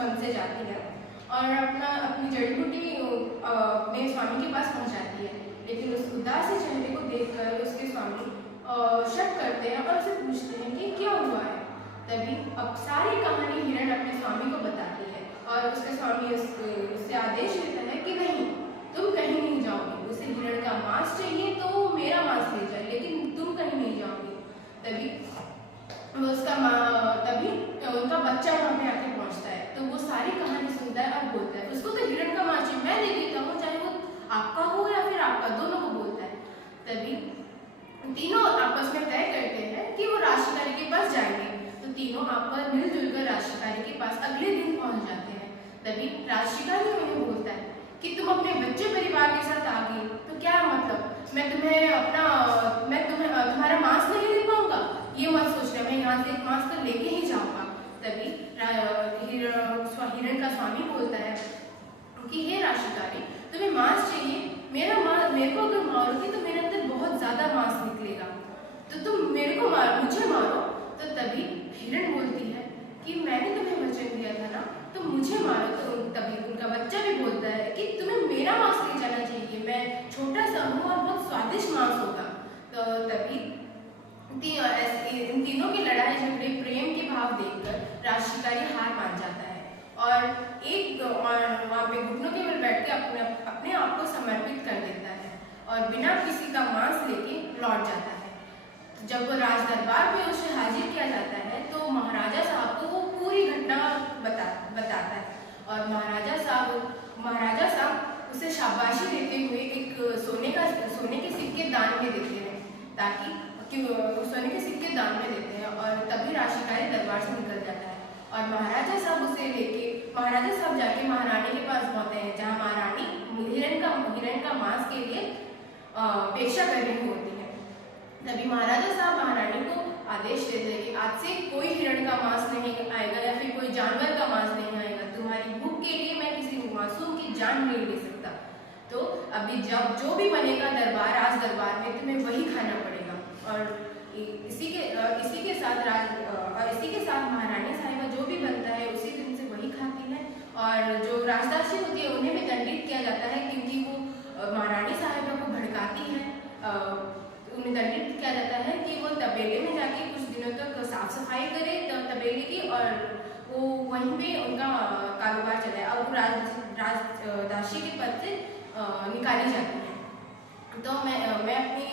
मन से जाती है और अपनी जड़ी बूटी अपने स्वामी के पास पहुंचाती है। लेकिन उस उदास चेहरे को देखकर उसके स्वामी शक करते हैं और उसे पूछते हैं कि क्या हुआ है। तभी अब सारी कहानी हिरण अपने स्वामी को बताती है और उसके स्वामी उससे आदेश देता है कि नहीं, तुम कहीं नहीं जाओगी। उसे हिरण का मांस चाहिए तो वो मेरा मांस ले जाए, लेकिन तुम कहीं नहीं जाओगी। तभी उनका बच्चा वहां पे आके पहुंचता है, तो वो सारी कहानी सुनता है और बोलता है उसको तो हिरण का मांस चाहिए, मैं दे देता हूँ, चाहे वो आपका हो या फिर आपका, दोनों को बोलता है। तभी तीनों आपस में तय करते हैं कि वो राशिकारी के पास जाएंगे। तो तीनों आपस मिलजुल कर राशिकारी के पास अगले दिन पहुंच जाते हैं। तभी राशिकारी उन्हें बोलता है कि तुम अपने बच्चे परिवार के साथ आ गई, तो क्या मतलब मैं तुम्हारा मांस नहीं ले पाऊंगा, ये मत सोचना, मैं यहाँ से मांस तो लेके ही जाऊंगा। तभी हिरण का स्वामी बोलता है कि हे राशिकारी, तुम्हें मांस चाहिए, मेरे को अगर मारोगी तो मेरे अंदर बहुत ज्यादा मांस निकलेगा, तो तुम मुझे मारो। तो तभी हिरण बोलती है कि मैंने तुम्हें वचन दिया था ना, तो मुझे मारो। तो तभी उनका बच्चा भी बोलता है कि तुम्हें मेरा मांस ले जाना चाहिए, मैं छोटा सा हूँ और बहुत स्वादिष्ट मांस होगा। तो तभी इन तीनों की लड़ाई झगड़े प्रेम के भाव देखकर राशिकारी हार मान जाता है और वहाँ पे घुटनों के बल बैठ के अपने आप को समर्पित कर देता है और बिना किसी का मांस लेके लौट जाता है। जब वो राज दरबार में उसे हाजिर किया जाता है तो महाराजा साहब को वो पूरी घटना बताता है और महाराजा साहब उसे शाबाशी देते हुए एक सोने के सिक्के दान में देते हैं, ताकि सोने के सिक्के दान में देते हैं। और तभी राशिकारी दरबार से निकल जाता है और महाराजा साहब जाके महारानी के पास पहुंचते हैं, जहाँ महारानी हिरण का मांस के लिए अपेक्षा कर रही होती है। तभी महाराजा साहब महारानी को आदेश देते हैं कि आज से कोई हिरण का मांस नहीं आएगा या फिर कोई जानवर का मांस नहीं आएगा, तुम्हारी भूख के लिए मैं किसी मासूम की जान नहीं ले सकता। तो अभी जब जो भी बनेगा राज दरबार में तुम्हें वही खाना पड़ेगा। और इसी के साथ महारानी साहिबा जो भी बनता है उसी दिन से वही खाती है और जो राजदासी होती है उन्हें भी दंडित किया जाता है, क्योंकि वो महारानी साहिबा को भड़काती है। उन्हें दंडित किया जाता है कि वो तबेले में जाके कुछ दिनों तक साफ सफाई करे तबेले की और वो वहीं पे उनका कारोबार चलाए और वो राजदासी के पद से निकाली जाती है। तो मैं अपनी